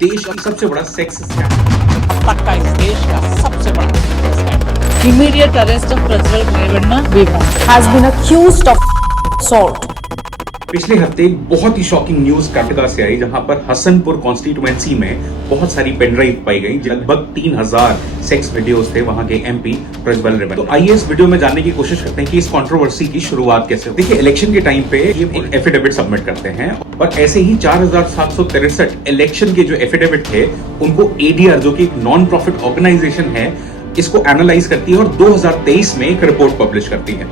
देश का सबसे बड़ा सेक्स स्कैंडल, अब तक का इस देश का सबसे बड़ा scandal. Immediate arrest of Prajwal Revanna has been accused of assault. पिछले हफ्ते एक बहुत ही शॉकिंग न्यूज कर्नाटका से आई, जहां पर हसनपुर कॉन्स्टिट्यूएंसी में बहुत सारी पेनड्राइव पाई गई। लगभग 3000 सेक्स वीडियोस थे वहां के एमपी प्रज्वल रेवन्ना। तो आइए इस वीडियो में जानने की कोशिश करते हैं कि इस कंट्रोवर्सी की शुरुआत कैसे हुई। देखिए, इलेक्शन के टाइम पे ये एक एफिडेविट सबमिट करते हैं और ऐसे ही 4763 इलेक्शन के जो एफिडेविट थे उनको एडीआर, जो कि एक नॉन प्रॉफिट ऑर्गेनाइजेशन है, इसको एनालाइज करती है और 2023 में एक रिपोर्ट पब्लिश करती है,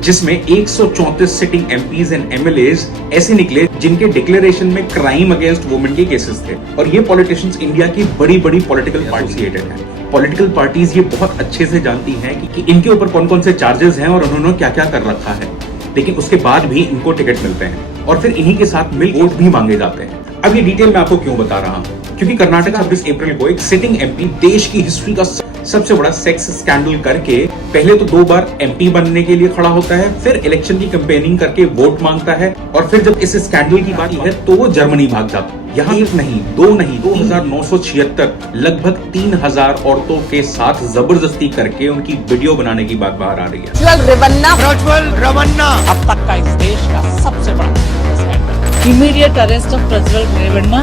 जिसमें 134 सिटिंग एमपीज एंड एमएलएज ऐसे निकले जिनके डिक्लेरेशन में क्राइम अगेंस्ट वुमेन के केसेस थे। और ये पॉलिटिशियंस इंडिया की बड़ी बड़ी पॉलिटिकल पार्टिसिपेटेड हैं। पॉलिटिकल पार्टीज ये बहुत अच्छे से जानती हैं कि इनके ऊपर कौन कौन से चार्जेस हैं और उन्होंने क्या क्या कर रखा है, लेकिन उसके बाद भी इनको टिकट मिलते हैं और फिर इन्हीं के साथ मिल वोट भी मांगे जाते हैं। अब ये डिटेल मैं आपको क्यों बता रहा हूँ, क्योंकि कर्नाटक 26 अप्रैल को एक सिटिंग एमपी देश की हिस्ट्री का सबसे बड़ा सेक्स स्कैंडल करके पहले तो 2 बार एमपी बनने के लिए खड़ा होता है, फिर इलेक्शन की कैंपेनिंग करके वोट मांगता है और फिर जब इस स्कैंडल की बात है तो वो जर्मनी भाग जाता है। यहाँ एक नहीं, 2 नहीं, 2976 लगभग 3000 औरतों के साथ जबरदस्ती करके उनकी वीडियो बनाने की बात बाहर आ रही है। प्रज्वल रेवन्ना अब तक का इस देश का सबसे बड़ा scandal. Immediate arrest of Prajwal Revanna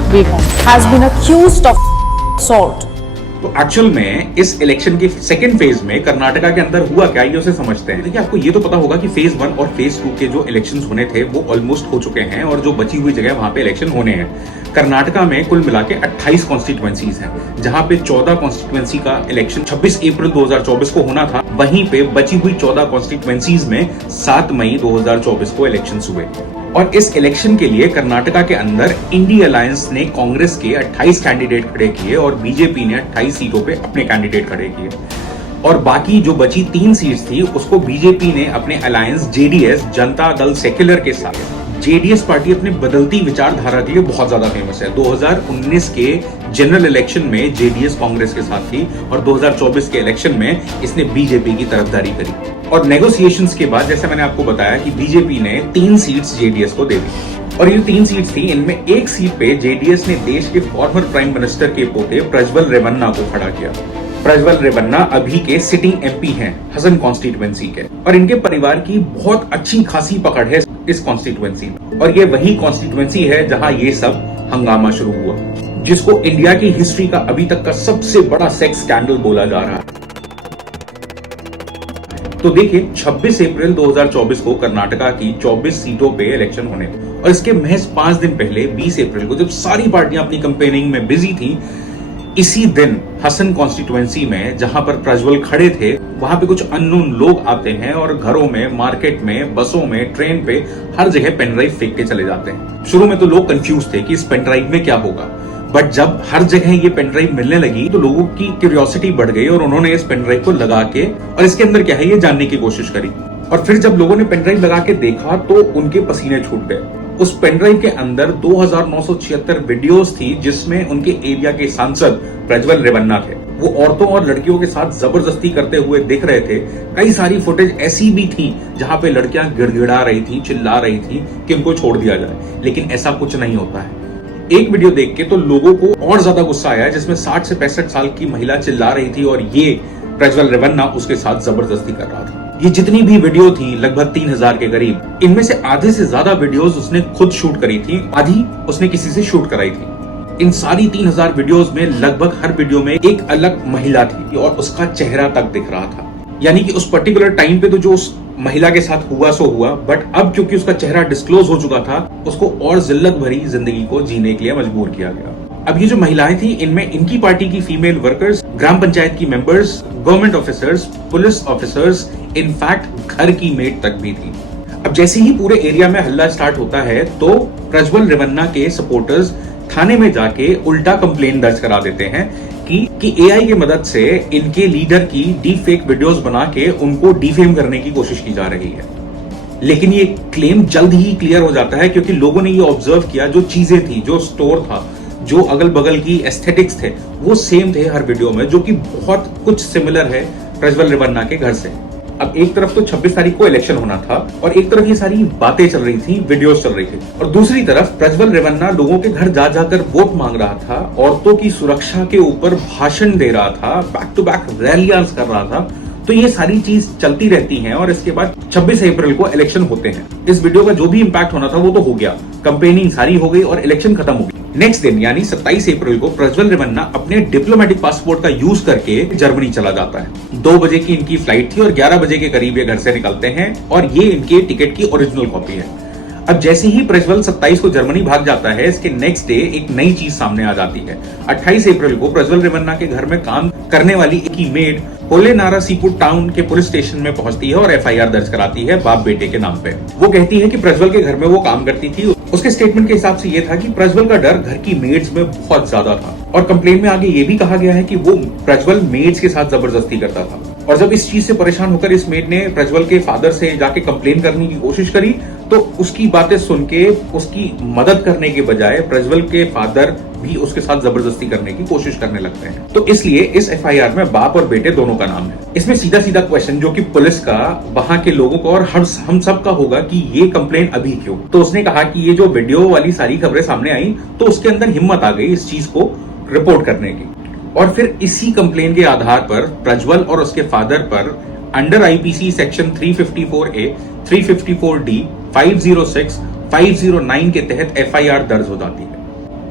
has been accused of assault. तो एक्चुअल में इस इलेक्शन के सेकंड फेज में कर्नाटका के अंदर हुआ क्या, ये उसे समझते हैं। देखिए, आपको ये तो पता होगा कि फेज 1 और फेज 2 के जो इलेक्शंस होने थे वो ऑलमोस्ट हो चुके हैं और जो बची हुई जगह वहां पे इलेक्शन होने हैं। कर्नाटका में कुल मिला के 28 कॉन्स्टिट्यूएंसीज हैं, जहां पे 14 कॉन्स्टिट्यूएंसी का इलेक्शन 26 अप्रैल 2024 को होना था। वहीं पे बची हुई 14 कॉन्स्टिट्यूएंसीज में 7 मई 2024 को इलेक्शन हुए और इस इलेक्शन के लिए कर्नाटका के अंदर इंडी अलायंस ने कांग्रेस के 28 कैंडिडेट खड़े किए और बीजेपी ने 28 सीटों पे अपने कैंडिडेट खड़े किए और बाकी जो बची 3 सीट्स थी उसको बीजेपी ने अपने alliance JDS, Janata Dal secular के साथ। जेडीएस पार्टी अपने बदलती विचारधारा के लिए बहुत ज्यादा फेमस है। 2019 के जनरल इलेक्शन में जेडीएस कांग्रेस के साथ थी और 2024 के इलेक्शन में इसने बीजेपी की तरफदारी करी और नेगोशिएशंस के बाद जैसे मैंने आपको बताया कि बीजेपी ने 3 सीट्स जेडीएस को दे दी और ये 3 सीट्स थी। इनमें एक सीट पे जेडीएस ने देश के फॉर्मर प्राइम मिनिस्टर के पोते प्रज्वल रेवन्ना को खड़ा किया। प्रज्वल रेवन्ना अभी के सिटिंग एमपी हैं हसन कॉन्स्टिट्यूएंसी के और इनके परिवार की बहुत अच्छी खासी पकड़ है इस कॉन्स्टिट्यूएंसी में और ये वही कॉन्स्टिट्यूएंसी है जहां ये सब हंगामा शुरू हुआ, जिसको इंडिया की हिस्ट्री का अभी तक का सबसे बड़ा सेक्स स्कैंडल बोला जा रहा है। तो देखिए, 26 अप्रैल 2024 को कर्नाटका की 24 सीटों पे इलेक्शन होने और इसके महज 5 दिन पहले 20 अप्रैल को जब सारी पार्टियां अपनी कैंपेनिंग में बिजी थी, इसी दिन हसन कॉन्स्टिट्यूएंसी में जहां पर प्रज्वल खड़े थे वहां पे कुछ अननोन लोग आते हैं और घरों में, मार्केट में, बसों में, ट्रेन पे हर जगह पेनड्राइव फेंक के चले जाते हैं। शुरू में तो लोग कंफ्यूज थे कि इस पेनड्राइव में क्या होगा, बट जब हर जगह ये पेनड्राइव मिलने लगी तो लोगों की क्यूरियोसिटी बढ़ गई और उन्होंने इस पेनड्राइव को लगा के और इसके अंदर क्या है ये जानने की कोशिश करी और फिर जब लोगों ने पेनड्राइव लगा के देखा तो उनके पसीने छूट गए। उस पेनड्राइव के अंदर 2976 वीडियोस थी जिसमें उनके एरिया के सांसद प्रज्वल रेवन्ना थे। वो औरतों और लड़कियों के साथ जबरदस्ती करते हुए दिख रहे थे। कई सारी फुटेज ऐसी भी थी जहां पे लड़कियां गिड़गिड़ा रही थी, चिल्ला रही थी कि उनको छोड़ दिया जाए, लेकिन ऐसा कुछ नहीं होता है। एक वीडियो देख के तो लोगों को और ज्यादा गुस्सा आया जिसमें 60 से 65 साल की महिला चिल्ला रही थी और ये प्रज्वल रेवन्ना उसके साथ जबरदस्ती कर रहा था। ये जितनी भी वीडियो थी लगभग 3000 के करीब, इनमें से आधे से ज्यादा वीडियोस उसने खुद शूट करी थी, आधी उसने किसी से शूट कराई थी। इन सारी 3000 वीडियोस में लगभग हर वीडियो में एक अलग महिला थी और उसका चेहरा तक दिख रहा था। यानी कि उस पर्टिकुलर टाइम पे तो जो उस महिला के साथ हुआ सो हुआ, बट अब क्योंकि उसका चेहरा डिस्क्लोज हो चुका था उसको और जिल्लत भरी जिंदगी को जीने के लिए मजबूर किया गया। अब ये जो महिलाएं थी इनमें इनकी पार्टी की फीमेल वर्कर्स, ग्राम पंचायत की members, government officers, police officers, in fact घर की मेड तक भी थी। अब जैसे ही पूरे एरिया में हल्ला स्टार्ट होता है तो प्रज्वल रेवन्ना के सपोर्टर्स थाने में जाके उल्टा कंप्लेन दर्ज करा देते हैं कि एआई की मदद से इनके लीडर की डीप फेक वीडियोस बना के उनको डिफेम करने की कोशिश की जा रही है। लेकिन ये क्लेम जल्द ही क्लियर हो जाता है क्योंकि लोगों ने ये ऑब्जर्व किया, जो चीजें थी, जो स्टोर था, जो अगल बगल की एस्थेटिक्स थे वो सेम थे हर वीडियो में, जो कि बहुत कुछ सिमिलर है प्रज्वल रेवन्ना के घर से। अब एक तरफ तो 26 तारीख को इलेक्शन होना था और एक तरफ ये सारी बातें चल रही थी, वीडियोस चल रही थी, और दूसरी तरफ प्रज्वल रेवन्ना लोगों के घर जा जाकर वोट मांग रहा था, औरतों की सुरक्षा के ऊपर भाषण दे रहा था, बैक टू बैक रैलियां कर रहा था। तो ये सारी चीज चलती रहती हैं और इसके बाद 26 अप्रैल को इलेक्शन होते हैं। इस वीडियो का जो भी इंपैक्ट होना था वो तो हो गया, कंपेनिंग सारी हो गई और इलेक्शन खत्म हो गई। नेक्स्ट दिन यानी 27 अप्रैल को प्रज्वल रेवन्ना अपने डिप्लोमेटिक पासपोर्ट का यूज करके जर्मनी चला जाता है। 2 बजे की इनकी फ्लाइट थी और 11 बजे के करीब ये घर से निकलते हैं और ये इनके टिकट की ओरिजिनल कॉपी है। अब जैसे ही प्रज्वल 27 को जर्मनी भाग जाता है, इसके नेक्स्ट डे एक नई चीज सामने आ जाती है। 28 अप्रैल को प्रज्वल रेवन्ना के घर में काम करने वाली एक ही मेड होले नारासीपुर टाउन के पुलिस स्टेशन में पहुंचती है और एफआईआर दर्ज कराती है बाप बेटे के नाम पे। वो कहती है कि प्रज्वल के घर में वो काम करती थी। उसके स्टेटमेंट के हिसाब से ये था कि प्रज्वल का डर घर की मेड्स में बहुत ज्यादा था और कंप्लेन में आगे ये भी कहा गया है कि वो प्रज्वल मेड्स के साथ जबरदस्ती करता था। और जब इस चीज से परेशान होकर इस मेड ने प्रज्वल के फादर से जाके कंप्लेन करने की कोशिश करी तो उसकी बातें सुन के उसकी मदद करने के बजाय प्रज्वल के फादर भी उसके साथ जबरदस्ती करने की कोशिश करने लगते हैं। तो इसलिए इस एफआईआर में बाप और बेटे दोनों का नाम है। इसमें सीधा सीधा क्वेश्चन जो कि पुलिस का, वहां के लोगों का और हम सब का होगा कि ये कंप्लेन अभी क्यों। तो उसने कहा कि ये जो वीडियो वाली सारी खबरें सामने आई तो उसके अंदर हिम्मत आ गई इस चीज को रिपोर्ट करने की। और फिर इसी कंप्लेन के आधार पर प्रज्वल और उसके फादर पर under IPC section 354A, 354D, 506, 509 के तहत एफआईआर दर्ज हो जाती है।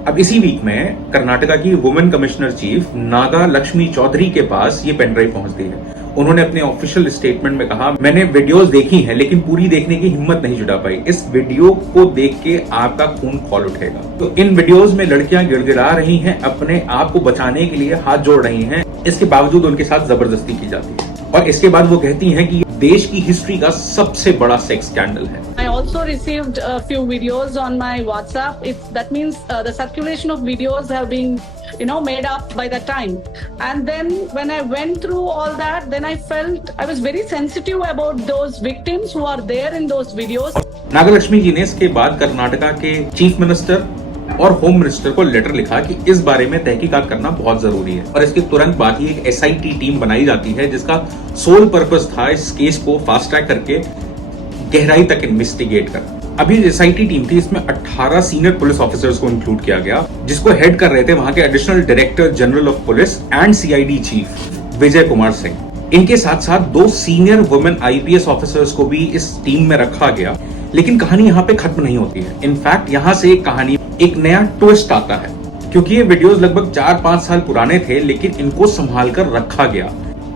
अब इसी वीक में कर्नाटका की women commission chief Naga Lakshmi Chaudhary के पास ये पेनड्राइव पहुंचती है। उन्होंने अपने ऑफिशियल स्टेटमेंट में कहा, मैंने वीडियोस देखी हैं लेकिन पूरी देखने की हिम्मत नहीं जुटा पाई। इस वीडियो को देख के आपका खून खौल उठेगा। तो इन वीडियोस में लड़कियां गिड़गिड़ा रही हैं, अपने आप को बचाने के लिए हाथ जोड़ रही हैं, इसके बावजूद उनके साथ जबरदस्ती की जाती है। और इसके बाद वो कहती हैं कि देश की हिस्ट्री का सबसे बड़ा सेक्स स्कैंडल है। I also received a few videos on my WhatsApp. That means the circulation of videos have been, made up by the time. And then when I went through all that, then I felt I was very sensitive about those victims who are there in those videos. Nagalakshmi ji ने इसके बाद कर्नाटका के chief minister और home minister को letter लिखा कि इस बारे में तहकीकात करना बहुत जरूरी है। और इसके तुरंत बाद ही एक एसआईटी टीम बनाई जाती है जिसका सोल पर्पस था इस केस को फास्ट ट्रैक करके गहराई तक इन्वेस्टिगेट करना। अभी एसआईटी टीम थी, इसमें 18 सीनियर पुलिस ऑफिसर्स को इंक्लूड किया गया, जिसको हेड कर रहे थे वहां के additional director general of police and CID chief Vijay Kumar Singh. इनके साथ साथ 2 सीनियर वुमेन आईपीएस ऑफिसर्स को भी इस टीम में रखा गया। लेकिन कहानी यहाँ पे खत्म नहीं होती है। इनफैक्ट यहाँ से एक नया ट्विस्ट आता है, क्योंकि ये वीडियोस लगभग 4-5 साल पुराने थे, लेकिन इनको संभाल कर रखा गया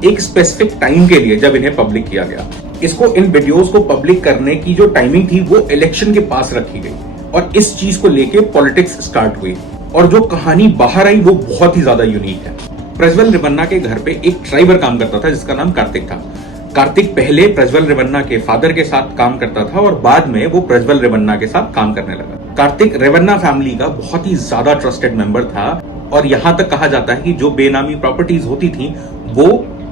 एक स्पेसिफिक टाइम के लिए जब इन्हें पब्लिक किया गया। इसको इन वीडियोस को पब्लिक करने की जो टाइमिंग थी वो इलेक्शन के पास रखी गई और इस चीज को लेके पॉलिटिक्स स्टार्ट हुई और जो कहानी बाहर आई वो बहुत ही ज्यादा यूनिक है। प्रज्वल रेवन्ना के घर पे एक ड्राइवर काम करता था जिसका नाम कार्तिक था। कार्तिक पहले प्रज्वल रेवन्ना के फादर के साथ काम करता था और बाद में वो प्रज्वल रेवन्ना के साथ काम करने लगा। कार्तिक रेवन्ना फैमिली का बहुत ही ज्यादा ट्रस्टेड मेंबर था और यहाँ तक कहा जाता है कि जो बेनामी प्रॉपर्टीज होती थी वो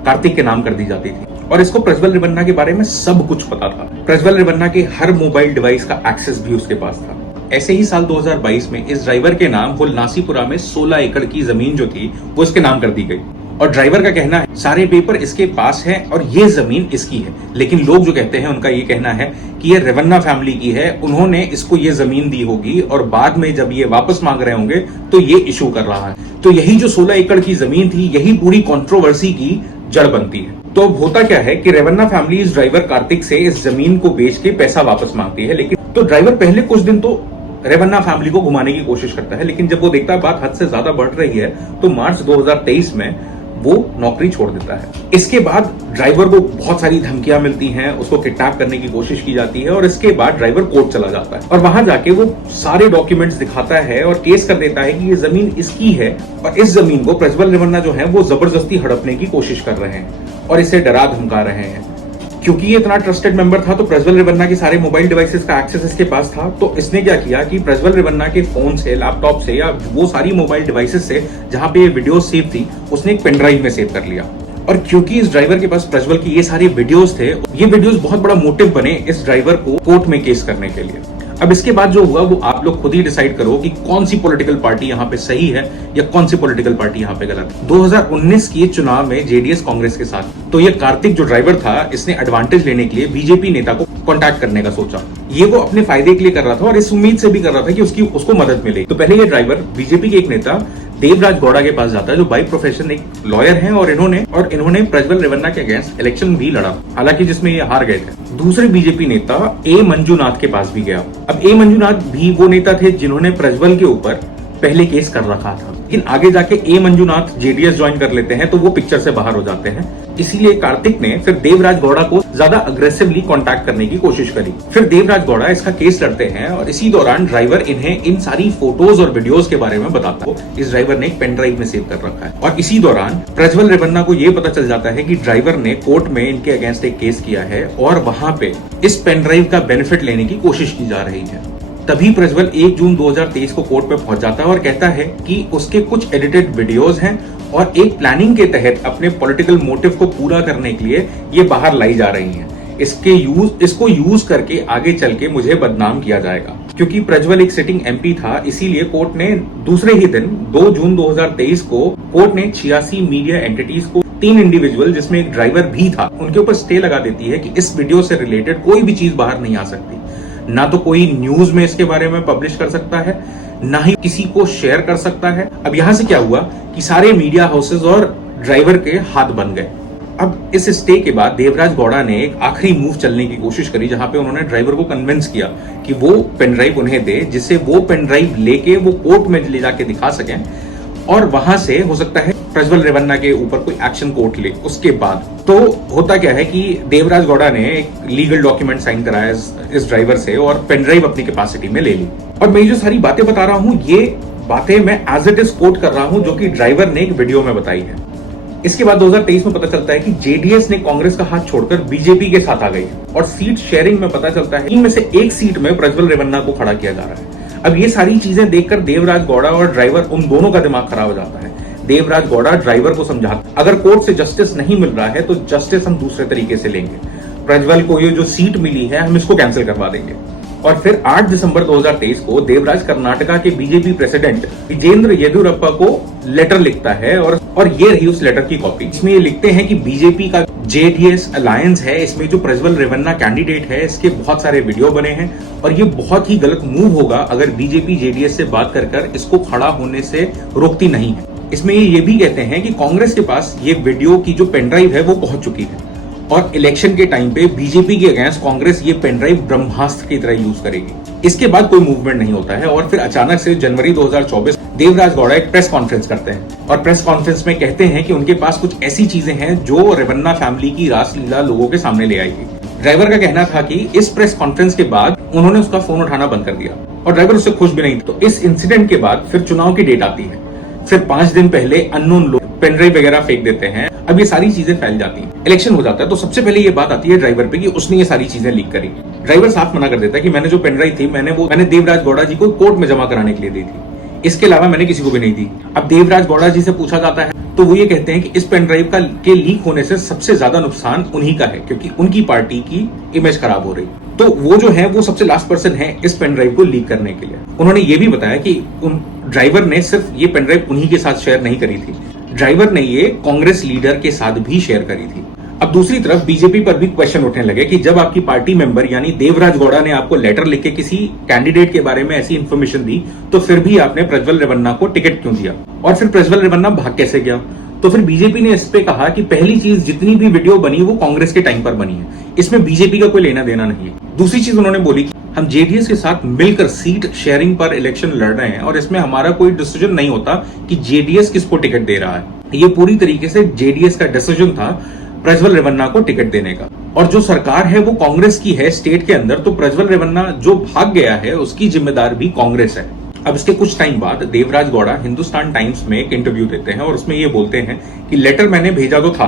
कार्तिक के नाम कर दी जाती थी। और इसको प्रज्वल रेवन्ना के बारे में सब कुछ पता था। प्रज्वल रेवन्ना के हर मोबाइल डिवाइस का एक्सेस भी उसके पास था। ऐसे ही साल 2022 में इस ड्राइवर के नाम नासीपुरा में 16 एकड़ की जमीन जो थी वो इसके नाम कर दी गई और ड्राइवर का कहना है सारे पेपर इसके पास है और ये जमीन इसकी है। लेकिन लोग जो कहते हैं उनका ये कहना है कि ये रेवन्ना फैमिली की है, उन्होंने इसको ये जमीन दी होगी और बाद में जब ये वापस मांग रहे होंगे तो ये इशू कर रहा है। तो यही जो 16 एकड़ की जमीन थी यही पूरी कंट्रोवर्सी की जड़ बनती है। तो अब होता क्या है कि रेवन्ना फैमिली इस ड्राइवर कार्तिक से इस जमीन को बेच के पैसा वापस मांगती है। लेकिन तो ड्राइवर पहले कुछ दिन तो रेवन्ना फैमिली को घुमाने की कोशिश करता है, लेकिन जब वो देखता है बात हद से ज्यादा बढ़ रही है तो मार्च 2023 में वो नौकरी छोड़ देता है। इसके बाद ड्राइवर को बहुत सारी धमकियां मिलती हैं, उसको किडनैप करने की कोशिश की जाती है और इसके बाद ड्राइवर कोर्ट चला जाता है और वहां जाके वो सारे डॉक्यूमेंट्स दिखाता है और केस कर देता है कि ये जमीन इसकी है और इस जमीन को प्रज्वल रेवन्ना जो है वो जबरदस्ती हड़पने की कोशिश कर रहे हैं और इसे डरा धमका रहे हैं। क्योंकि ये इतना ट्रस्टेड मेंबर था तो प्रज्वल रेवन्ना के सारे मोबाइल डिवाइसेस का एक्सेस इसके पास था। तो इसने क्या किया कि प्रज्वल रेवन्ना के फोन से, लैपटॉप से या वो सारी मोबाइल डिवाइसेस से जहां पे ये वीडियो सेव थी उसने एक पेन ड्राइव में सेव कर लिया। और क्योंकि इस ड्राइवर के पास प्रज्वल की ये सारे वीडियोस थे, ये वीडियोस बहुत बड़ा मोटिव बने इस ड्राइवर को कोर्ट में केस करने के लिए। अब इसके बाद जो हुआ वो आप लोग खुद ही डिसाइड करो कि कौन सी पॉलिटिकल पार्टी यहाँ पे सही है या कौन सी पॉलिटिकल पार्टी यहाँ पे गलत है। 2019 के चुनाव में जेडीएस कांग्रेस के साथ, तो ये कार्तिक जो ड्राइवर था इसने एडवांटेज लेने के लिए बीजेपी नेता को कांटेक्ट करने का सोचा। ये वो अपने फायदे के लिए कर रहा था और इस उम्मीद से भी कर रहा था कि उसको मदद मिलेगी। तो पहले ये ड्राइवर बीजेपी के एक नेता देवराज गौड़ा के पास जाता है, जो बाय प्रोफेशन एक लॉयर हैं, और इन्होंने प्रज्वल रेवन्ना के अगेंस्ट इलेक्शन भी लड़ा, हालांकि जिसमें ये हार गए थे। दूसरे बीजेपी नेता ए मंजूनाथ के पास भी गया। अब ए मंजूनाथ भी वो नेता थे जिन्होंने प्रज्वल के ऊपर पहले केस कर रखा था, लेकिन आगे जाके ए मंजूनाथ जेडीएस ज्वाइन कर लेते हैं तो वो पिक्चर से बाहर हो जाते हैं। इसीलिए कार्तिक ने फिर देवराज गौड़ा को ज्यादा अग्रेसिवली कांटेक्ट करने की कोशिश करी। फिर देवराज गौड़ा इसका केस लड़ते हैं और इसी दौरान ड्राइवर इन्हें इन सारी फोटोज और वीडियोस के बारे में बताता है। इस ड्राइवर ने एक पेन ड्राइव में सेव कर रखा है और इसी दौरान प्रज्वल रेवन्ना को यह पता चल जाता है कि ड्राइवर ने कोर्ट में इनके अगेंस्ट एक केस किया है और वहां पे इस पेन ड्राइव का बेनिफिट लेने की कोशिश की जा रही है। तभी प्रज्वल 1 जून 2023 को कोर्ट पे पहुंच जाता है और कहता है कि उसके कुछ एडिटेड वीडियोस हैं और एक प्लानिंग के तहत अपने पॉलिटिकल मोटिव को पूरा करने के लिए ये बाहर लाई जा रही हैं। इसको यूज करके आगे चल के मुझे बदनाम किया जाएगा। क्योंकि प्रज्वल एक सिटिंग एमपी था, इसीलिए कोर्ट ने दूसरे ही दिन 2 जून 2023 को कोर्ट ने 86 मीडिया एंटिटीज को 3 इंडिविजुअल जिसमें एक ड्राइवर भी था उनके ऊपर स्टे लगा देती है कि इस वीडियो से रिलेटेड कोई भी चीज बाहर नहीं आ सकती। ना तो कोई न्यूज में इसके बारे में पब्लिश कर सकता है, ना ही किसी को शेयर कर सकता है। अब यहां से क्या हुआ कि सारे मीडिया हाउसेस और ड्राइवर के हाथ बन गए। अब इस स्टे के बाद देवराज गौड़ा ने एक आखिरी मूव चलने की कोशिश करी, जहां पे उन्होंने ड्राइवर को कन्विंस किया कि वो पेन ड्राइव उन्हें दे, जिससे वो पेन ड्राइव लेके वो कोर्ट में ले जाके दिखा सकें और वहां से हो सकता है प्रज्वल रेवन्ना के ऊपर कोई एक्शन कोर्ट ले। उसके बाद तो होता क्या है कि देवराज गौड़ा ने एक लीगल डॉक्यूमेंट साइन कराया इस ड्राइवर से और पेन ड्राइव अपनी कैपेसिटी में ले ली। और मैं जो सारी बातें बता रहा हूं ये बातें मैं एज इट इज कोट कर रहा हूं जो कि ड्राइवर ने एक वीडियो में बताई है। इसके बाद 2023 में पता चलता है कि जेडीएस ने कांग्रेस का हाथ छोड़कर बीजेपी के साथ आ गई और सीट शेयरिंग में पता चलता है इनमें से एक सीट में प्रज्वल रेवन्ना को खड़ा किया जा रहा है। अब ये सारी चीजें देखकर देवराज गौड़ा और ड्राइवर उन दोनों का दिमाग खराब हो जाता है। देवराज गौड़ा ड्राइवर को समझाता, अगर कोर्ट से जस्टिस नहीं मिल रहा है तो जस्टिस हम दूसरे तरीके से लेंगे। प्रज्वल को ये जो सीट मिली है हम इसको कैंसिल करवा देंगे। और फिर 8 दिसंबर 2023 को देवराज कर्नाटका के बीजेपी प्रेसिडेंट विजेंद्र येदियुरप्पा को लेटर लिखता है और ये रही उस लेटर की कॉपी। इसमें ये लिखते हैं कि बीजेपी का जेडीएस अलायंस है, इसमें जो प्रज्वल रेवन्ना कैंडिडेट है इसके बहुत सारे वीडियो बने हैं और ये बहुत ही गलत मूव होगा अगर बीजेपी जेडीएस से बात कर इसको खड़ा होने से रोकती नहीं है। इसमें ये भी कहते हैं कि कांग्रेस के पास ये वीडियो की जो पेनड्राइव है वो पहुंच चुकी है और इलेक्शन के टाइम पे बीजेपी के अगेंस्ट कांग्रेस ये पेनड्राइव ब्रह्मास्त्र की तरह यूज करेगी। इसके बाद कोई मूवमेंट नहीं होता है और फिर अचानक से जनवरी 2024 देवराज गौड़ा एक प्रेस कॉन्फ्रेंस करते हैं और प्रेस कॉन्फ्रेंस में कहते हैं कि उनके पास कुछ ऐसी चीजें हैं जो रेवन्ना फैमिली की रासलीला लोगों के सामने ले आएगी। ड्राइवर का कहना था कि इस प्रेस कॉन्फ्रेंस के बाद उन्होंने उसका फोन उठाना बंद कर दिया और ड्राइवर उससे खुश भी नहीं था। तो इस इंसिडेंट के बाद फिर चुनाव की डेट आती है। फिर 5 दिन पहले अननोन लोग पेनड्राइव वगैरह फेंक देते हैं। अब ये सारी चीजें फैल जाती हैं, इलेक्शन हो जाता है। तो सबसे पहले ये बात आती है ड्राइवर पे कि उसने ये सारी चीजें लीक करी। ड्राइवर साफ मना कर देता है कि मैंने जो पेनड्राइव थी मैंने देवराज गौड़ा जी को कोर्ट में जमा कराने के लिए दी थी, इसके अलावा मैंने किसी को भी नहीं दी। अब देवराज गौड़ा जी से पूछा जाता है तो वो ये कहते हैं कि इस पेनड्राइव के लीक होने से सबसे ज्यादा नुकसान उन्हीं का है क्योंकि उनकी पार्टी की इमेज खराब हो रही। तो वो जो है वो सबसे लास्ट पर्सन है इस पेनड्राइव को लीक करने के लिए। उन्होंने ये भी बताया कि ड्राइवर ने सिर्फ ये पेनड्राइव उन्हीं के साथ शेयर नहीं करी थी, ड्राइवर ने ये कांग्रेस लीडर के साथ भी शेयर करी थी। अब दूसरी तरफ बीजेपी पर भी क्वेश्चन उठने लगे कि जब आपकी पार्टी मेंबर यानी देवराज गौड़ा ने आपको लेटर लिख के किसी कैंडिडेट के बारे में ऐसी इंफॉर्मेशन दी तो फिर भी आपने प्रज्वल रेवन्ना को टिकट क्यों दिया और फिर प्रज्वल रेवन्ना भाग कैसे गया। तो फिर बीजेपी ने इस पे कहा कि पहली चीज जितनी भी वीडियो बनी वो कांग्रेस के टाइम पर बनी है, इसमें बीजेपी का कोई लेना देना नहीं है। दूसरी चीज उन्होंने बोली कि हम जेडीएस के साथ मिलकर सीट शेयरिंग पर इलेक्शन लड़ रहे हैं और इसमें हमारा कोई डिसीजन नहीं होता कि जेडीएस किसको टिकट दे रहा है। ये पूरी तरीके से जेडीएस का डिसीजन था प्रज्वल रेवन्ना को टिकट देने का और जो सरकार है वो कांग्रेस की है स्टेट के अंदर, तो प्रज्वल रेवन्ना जो भाग गया है उसकी जिम्मेदार भी कांग्रेस है। अब इसके कुछ टाइम बाद देवराज गौड़ा हिंदुस्तान टाइम्स में एक इंटरव्यू देते हैं और उसमें ये बोलते हैं कि लेटर मैंने भेजा तो था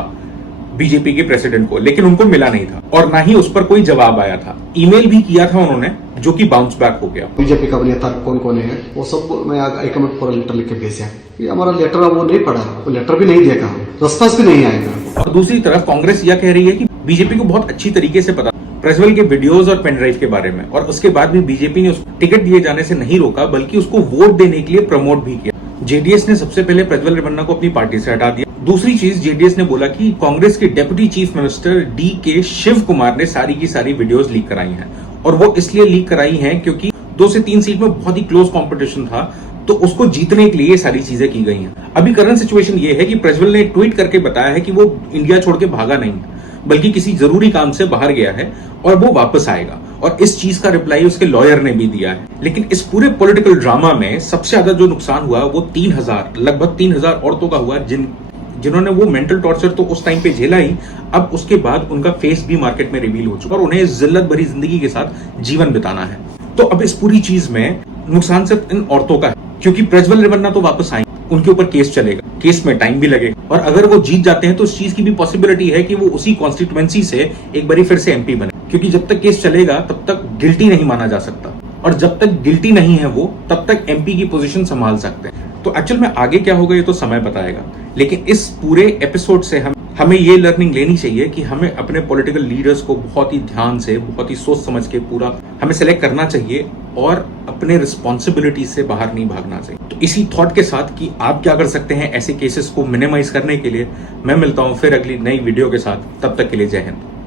बीजेपी के प्रेसिडेंट को लेकिन उनको मिला नहीं था और ना ही उस पर कोई जवाब आया था। ईमेल भी किया था उन्होंने जो कि बाउंस बैक हो गया। बीजेपी का नेता कौन कौन है वो सब मैं हाईकमांड पर लेटर लिख के भेजा, ये हमारा लेटर वो नहीं पढ़ा, वो लेटर भी नहीं देखा, रेस्पॉन्स भी नहीं आएगा। और दूसरी तरफ कांग्रेस यह कह रही है कि बीजेपी को बहुत अच्छी तरीके से पता प्रज्वल के वीडियोस और पेनड्राइव के बारे में, और उसके बाद भी बीजेपी ने उसको टिकट दिए जाने से नहीं रोका बल्कि उसको वोट देने के लिए प्रमोट भी किया। जेडीएस ने सबसे पहले प्रज्वल रेवन्ना को अपनी पार्टी से हटा दिया। दूसरी चीज, जेडीएस ने बोला कि कांग्रेस के deputy chief minister DK Shivakumar ने सारी की सारी वीडियोस लीक कराई हैं, और वो इसलिए लीक कराई हैं क्योंकि 2 से 3 सीट में बहुत ही क्लोज कंपटीशन था, तो उसको जीतने के लिए ये सारी चीजें की गई हैं। अभी करंट सिचुएशन ये है कि प्रज्वल ने ट्वीट करके बताया है कि वो इंडिया छोड़ के भागा नहीं, बल्कि किसी जरूरी काम से बाहर गया है और वो वापस आएगा, और इस चीज का रिप्लाई उसके लॉयर ने भी दिया है। लेकिन इस पूरे पॉलिटिकल ड्रामा में सबसे ज्यादा जो नुकसान हुआ वो लगभग 3000 औरतों का हुआ, जिन्होंने वो मेंटल टॉर्चर तो उस टाइम पे झेला ही, अब उसके बाद उनका फेस भी मार्केट में रिवील हो चुका और उन्हें जिल्लत भरी जिंदगी के साथ जीवन बिताना है। तो अब इस पूरी चीज में नुकसान सिर्फ इन औरतों का है, क्योंकि प्रज्वल रेवन्ना तो वापस आएंगे, उनके ऊपर केस चलेगा, केस में टाइम भी लगेगा, और अगर वो जीत जाते हैं तो इस चीज की भी पॉसिबिलिटी है कि वो उसी कॉन्स्टिट्यूएंसी से एक बार फिर से MP बने, क्योंकि जब तक केस चलेगा तब तक गिल्टी नहीं माना जा सकता, और जब तक गिल्टी नहीं है वो, तब तक MP की पोजीशन संभाल सकते हैं। तो एक्चुअल में आगे क्या होगा ये तो समय बताएगा, लेकिन इस पूरे एपिसोड से हमें ये लर्निंग लेनी चाहिए कि हमें अपने पॉलिटिकल लीडर्स को बहुत ही ध्यान से, बहुत ही सोच समझ के पूरा हमें सेलेक्ट करना चाहिए, और अपने रिस्पॉन्सिबिलिटी से बाहर नहीं भागना चाहिए। तो इसी थॉट के साथ कि आप क्या कर सकते हैं ऐसे केसेस को मिनिमाइज करने के लिए, मैं मिलता हूं फिर अगली नई वीडियो के साथ। तब तक के लिए जय हिंद।